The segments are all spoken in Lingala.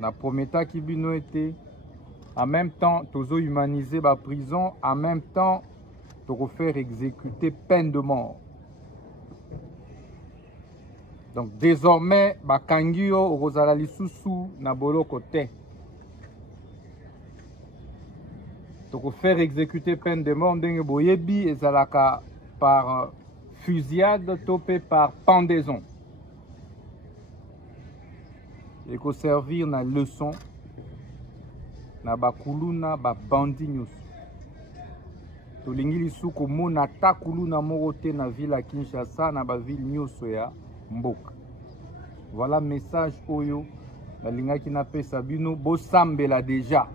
Na prometa qui bino été en même temps tozo humaniser la prison, en même temps to faire exécuter peine de mort. Donc désormais bakangio ozala lisusu na boloko te. To faire exécuter peine de mort ndenge boyebi ezalaka par fusillade topé par pendaison. Et qu'on servir na leçon na bakuluna ba bandi nyusu. To lingi lisu ko mona takuluna morote na ville à Kinshasa na ba ville nyusu ya mboka. Voilà message oyo na linga ki na pesa bino bo sambela déjà.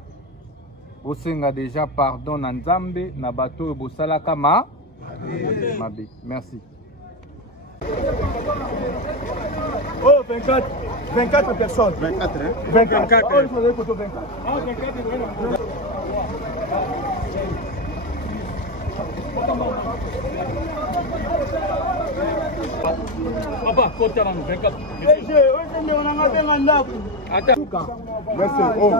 Bo senga déjà pardon na Nzambe na bato bo salaka ma mabe. Merci. Oh, 24 personnes. 24, hein? 24. Oh, il faudrait photo 24. Ah, 24, papa, côté avant 24. Merci. Oh.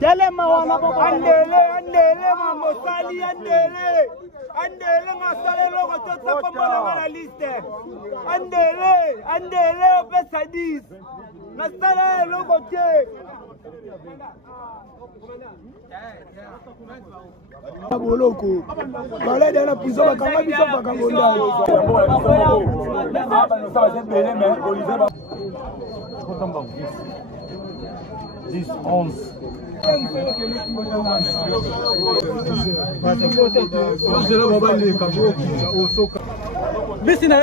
Telema wana boko andele mamosali andele masale loko tota komona na liste andele opesa 10 nasala loko te boloko balede na prison bakanga biso bakangonda 10, 11. Merci.